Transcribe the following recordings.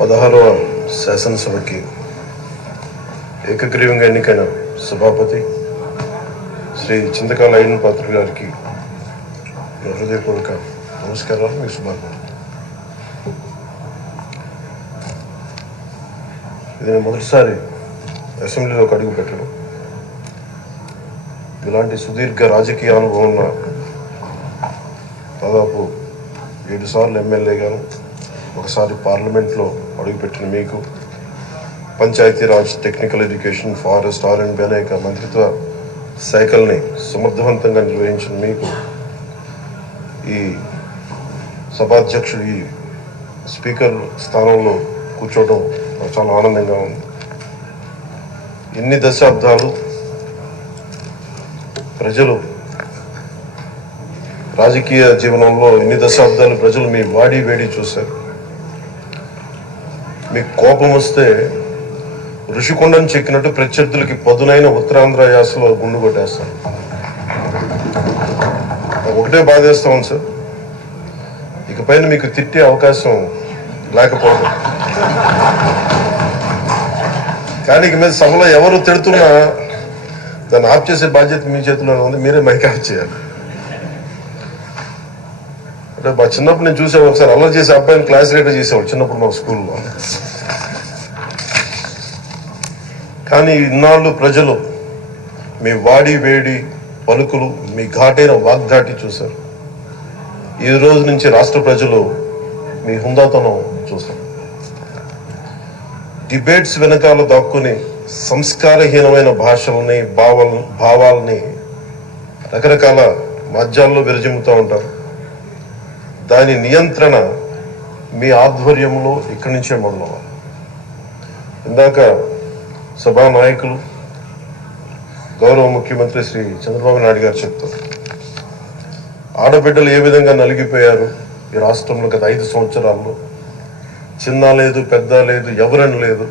16వ శాసనసభకి ఏకగ్రీవంగా ఎన్నికైన సభాపతి శ్రీ చింతకాయల అయ్యన్న పాత్రుడు గారికి హృదయపూర్వక నమస్కారాలు, మీ శుభాకాంక్షలు. ఇది నేను మొదటిసారి అసెంబ్లీలోకి అడుగు పెట్టడం. ఇలాంటి సుదీర్ఘ రాజకీయ అనుభవం ఉన్న దాదాపు 7 సార్లు ఎమ్మెల్యేగాను, ఒకసారి పార్లమెంట్లో అడుగుపెట్టిన మీకు, Panchayati Raj, technical education, forest, R&B అనేక మంత్రిత్వ శాఖల్ని సమర్థవంతంగా నిర్వహించిన మీకు ఈ సభాధ్యక్షుడు, ఈ స్పీకర్ స్థానంలో కూర్చోవడం నాకు చాలా ఆనందంగా ఉంది. ఇన్ని దశాబ్దాలు ప్రజలు రాజకీయ జీవనంలో ఎన్ని దశాబ్దాలు ప్రజలు మీ వాడి వేడి చూశారు. మీకు కోపం వస్తే ఋషికొండను చెక్కినట్టు ప్రత్యర్థులకి పదునైన ఉత్తరాంధ్ర యాసలో గుండు కొట్టేస్తాను. ఒకటే బాధేస్తాం సార్, ఇకపైన మీకు తిట్టే అవకాశం లేకపోవడం. కానీ ఇక మీద సభలో ఎవరు తిడుతున్నా దాన్ని ఆఫ్ చేసే బాధ్యత మీ చేతిలోనే ఉంది. మీరే మైక్ ఆఫ్ చేయాలి. అంటే మా చిన్నప్పుడు నేను చూసే ఒకసారి అల్లరి చేసే అబ్బాయిని క్లాస్ లీడర్ చేసేవాడు చిన్నప్పుడు మా స్కూల్లో. కానీ ఇన్నాళ్ళు ప్రజలు మీ వాడి వేడి పలుకులు, మీ ఘాటైన వాగ్దాటి చూశారు. ఈ రోజు నుంచి రాష్ట్ర ప్రజలు మీ హుందాతనం చూస్తారు. డిబేట్స్ వెనకాల దాక్కుని సంస్కారహీనమైన భాషల్ని, భావాల్ని రకరకాల మాధ్యాల్లో విరజిమ్ముతూ ఉంటారు. దాని నియంత్రణ మీ ఆధ్వర్యంలో ఇక్కడి నుంచే మొదలవ్వాలి. ఇందాక సభా నాయకులు, గౌరవ ముఖ్యమంత్రి శ్రీ చంద్రబాబు నాయుడు గారు చెప్తారు, ఆడబిడ్డలు ఏ విధంగా నలిగిపోయారు ఈ రాష్ట్రంలో గత 5 సంవత్సరాల్లో. చిన్న లేదు, పెద్ద లేదు, ఎవరని లేదు.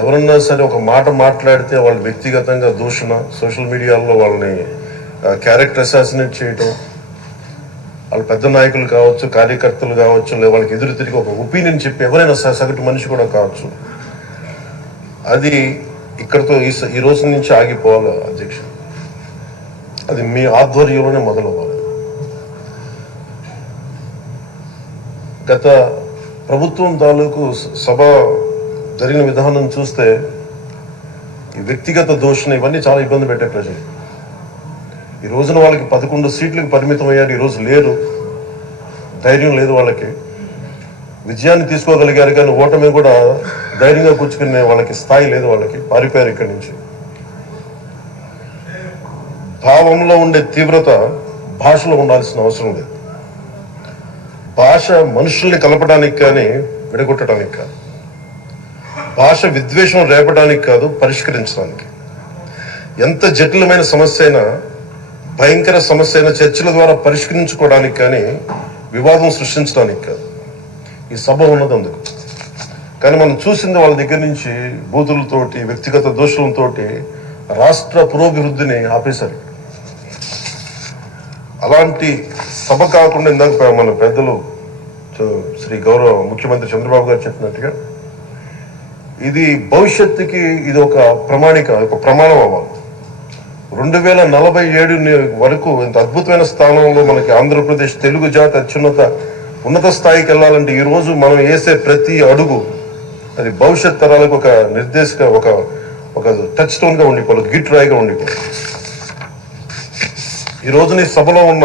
ఎవరన్నా సరే ఒక మాట మాట్లాడితే వాళ్ళు వ్యక్తిగతంగా దూషణ, సోషల్ మీడియాలో వాళ్ళని క్యారెక్టర్ అసాసినేట్ చేయటం, వాళ్ళు పెద్ద నాయకులు కావచ్చు, కార్యకర్తలు కావచ్చు, లేదా వాళ్ళకి ఎదురు తిరిగి ఒక ఒపీనియన్ చెప్పి ఎవరైనా సగటు మనిషి కూడా కావచ్చు, అది ఇక్కడతో ఈ రోజు నుంచి ఆగిపోవాలి అధ్యక్ష. అది మీ ఆధ్వర్యంలోనే మొదలవ్వాలి. గత ప్రభుత్వం తాలూకు సభ జరిగిన విధానం చూస్తే ఈ వ్యక్తిగత దూషణ ఇవన్నీ చాలా ఇబ్బంది పెట్టే ప్రజలు. ఈ రోజున వాళ్ళకి 11 సీట్లకు పరిమితం అయ్యారు. ఈరోజు లేరు, ధైర్యం లేదు వాళ్ళకి. విజయాన్ని తీసుకోగలిగారు కానీ ఓటమి కూడా ధైర్యంగా కూర్చుకునే వాళ్ళకి స్థాయి లేదు. వాళ్ళకి పారిపోయారు ఇక్కడి నుంచి. భావంలో ఉండే తీవ్రత భాషలో ఉండాల్సిన అవసరం లేదు. భాష మనుషుల్ని కలపడానికి కానీ విడగొట్టడానికి కాదు. భాష విద్వేషం రేపడానికి కాదు, పరిష్కరించడానికి. ఎంత జటిలమైన సమస్య అయినా, భయంకర సమస్య అయినా చర్చల ద్వారా పరిష్కరించుకోవడానికి కానీ వివాదం సృష్టించడానికి కాదు. ఈ సభ ఉన్నది అందుకు. కానీ మనం చూసింది వాళ్ళ దగ్గర నుంచి బూతులతోటి, వ్యక్తిగత దోషులతోటి రాష్ట్ర పురోభివృద్ధిని ఆపేశారు. అలాంటి సభ కాకుండా ఇందాక మన పెద్దలు శ్రీ గౌరవ ముఖ్యమంత్రి చంద్రబాబు గారు చెప్పినట్టుగా ఇది భవిష్యత్తుకి ఇది ఒక ప్రమాణిక, ఒక ప్రమాణం అవ్వాలి. 2047 వరకు ఇంత అద్భుతమైన స్థానంలో మనకి ఆంధ్రప్రదేశ్ తెలుగు జాతి ఉన్నత స్థాయికి వెళ్ళాలంటే ఈరోజు మనం వేసే ప్రతి అడుగు అది భవిష్యత్ తరాలకు ఒక నిర్దేశక, ఒక టచ్ స్టోన్గా ఉండిపోవాలి, గిట్ రాయిగా ఉండిపోవాలి. ఈ రోజున ఈ సభలో ఉన్న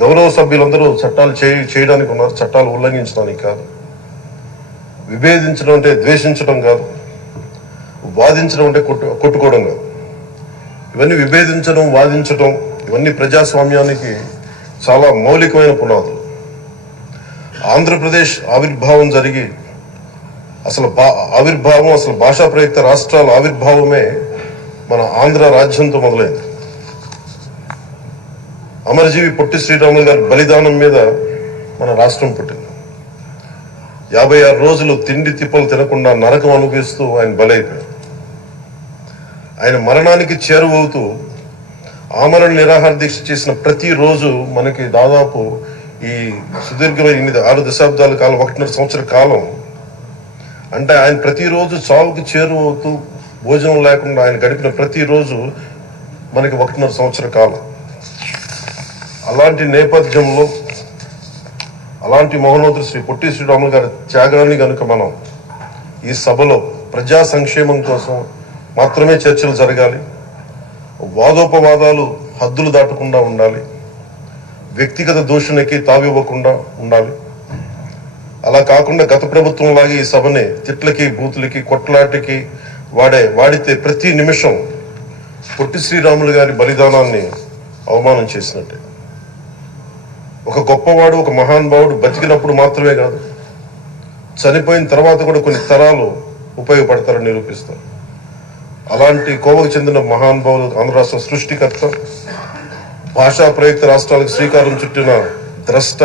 గౌరవ సభ్యులందరూ చట్టాలు చేయడానికి ఉన్నారు, చట్టాలు ఉల్లంఘించడానికి కాదు. విభేదించడం అంటే ద్వేషించడం కాదు, వాదించడం అంటే కొట్టుకోవడం కాదు. ఇవన్నీ విభేదించడం, వాదించడం ఇవన్నీ ప్రజాస్వామ్యానికి చాలా మౌలికమైన పునాదులు. ఆంధ్రప్రదేశ్ ఆవిర్భావం జరిగి అసలు భాషా ప్రయుక్త రాష్ట్రాల ఆవిర్భావమే మన ఆంధ్ర రాజ్యంతో మొదలైంది. అమరజీవి పొట్టి శ్రీరాములు గారి బలిదానం మీద మన రాష్ట్రం పుట్టింది. 56 రోజులు తిండి తిప్పలు తినకుండా నరకం అనుభవిస్తూ ఆయన బలైపోయారు. ఆయన మరణానికి చేరువవుతూ ఆమరణ నిరాహార దీక్ష చేసిన ప్రతిరోజు మనకి దాదాపు ఈ సుదీర్ఘమైన 6 దశాబ్దాల కాలం, 1.5 సంవత్సర కాలం అంటే ఆయన ప్రతిరోజు చావుకి చేరువవుతూ భోజనం లేకుండా ఆయన గడిపిన ప్రతిరోజు మనకి 1.5 సంవత్సర కాలం. అలాంటి నేపథ్యంలో అలాంటి మహోన్నతుడు శ్రీ పొట్టి శ్రీరాములు గారి త్యాగాన్ని కనుక మనం ఈ సభలో ప్రజా సంక్షేమం కోసం మాత్రమే చర్చలు జరగాలి, వాదోపవాదాలు హద్దులు దాటకుండా ఉండాలి, వ్యక్తిగత దూషణకి తావివ్వకుండా ఉండాలి. అలా కాకుండా గత ప్రభుత్వం లాగే ఈ సభని తిట్లకి బూతులకి కొట్లాటికి వాడితే ప్రతి నిమిషం పొట్టి శ్రీరాములు గారి బలిదానాన్ని అవమానం చేసినట్టే. ఒక గొప్పవాడు, ఒక మహానుభావుడు బతికినప్పుడు మాత్రమే కాదు, చనిపోయిన తర్వాత కూడా కొన్ని తరాలు ఉపయోగపడతారని నిరూపిస్తారు. అలాంటి కోవకు చెందిన మహానుభావులు ఆంధ్ర రాష్ట్ర సృష్టికర్త, భాషా ప్రయుక్త రాష్ట్రాలకు శ్రీకారం చుట్టిన ద్రష్ట,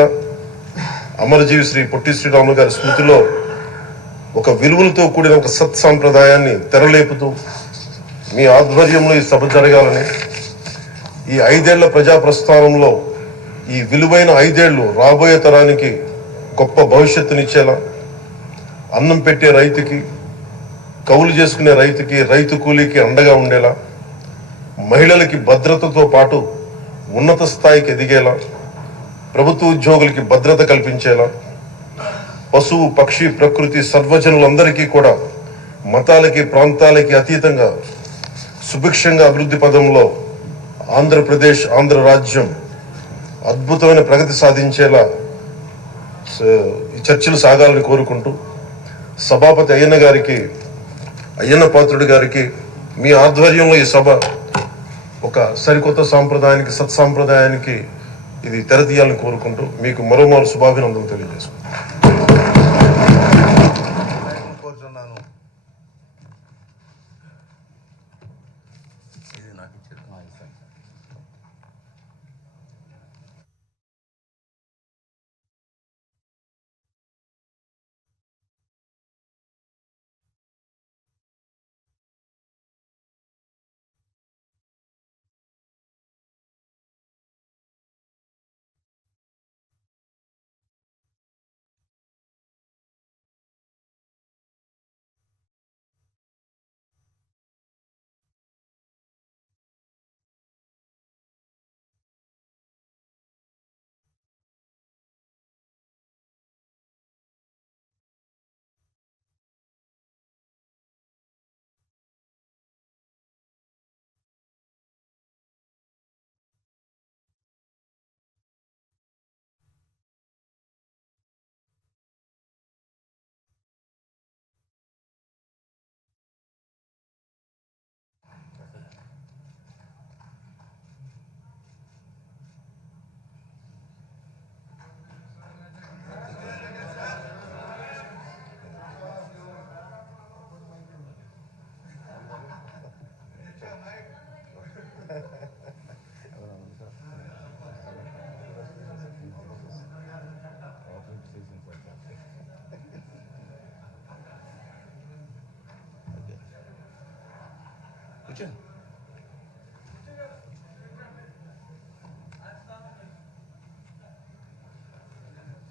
అమరజీవి శ్రీ పొట్టి శ్రీరాములు గారి స్మృతిలో ఒక విలువలతో కూడిన ఒక సత్సాంప్రదాయాన్ని తెరలేపుతూ మీ ఆధ్వర్యంలో ఈ సభ జరగాలని, ఈ 5 ఏళ్ల ప్రజా ప్రస్థానంలో ఈ విలువైన 5 ఏళ్లు రాబోయే తరానికి గొప్ప భవిష్యత్తునిచ్చేలా, అన్నం పెట్టే రైతుకి, కౌలు చేసుకునే రైతుకి, రైతు కూలీకి అండగా ఉండేలా, మహిళలకి భద్రతతో పాటు ఉన్నత స్థాయికి ఎదిగేలా, ప్రభుత్వ ఉద్యోగులకి భద్రత కల్పించేలా, పశువు పక్షి ప్రకృతి సర్వజనులందరికీ కూడా మతాలకి ప్రాంతాలకి అతీతంగా సుభిక్షంగా అభివృద్ధి పదంలో ఆంధ్రప్రదేశ్, ఆంధ్ర రాజ్యం అద్భుతమైన ప్రగతి సాధించేలా ఈ చర్చలు సాగాలని కోరుకుంటూ, సభాపతి అయ్యన్న పాత్రుడు గారికి మీ ఆధ్వర్యంలో ఈ సభ ఒక సరికొత్త సాంప్రదాయానికి, సత్సాంప్రదాయానికి ఇది తెరతీయాలని కోరుకుంటూ మీకు మరోమారు శుభాభినందనలు తెలియజేసుకుంటాను. Escucha.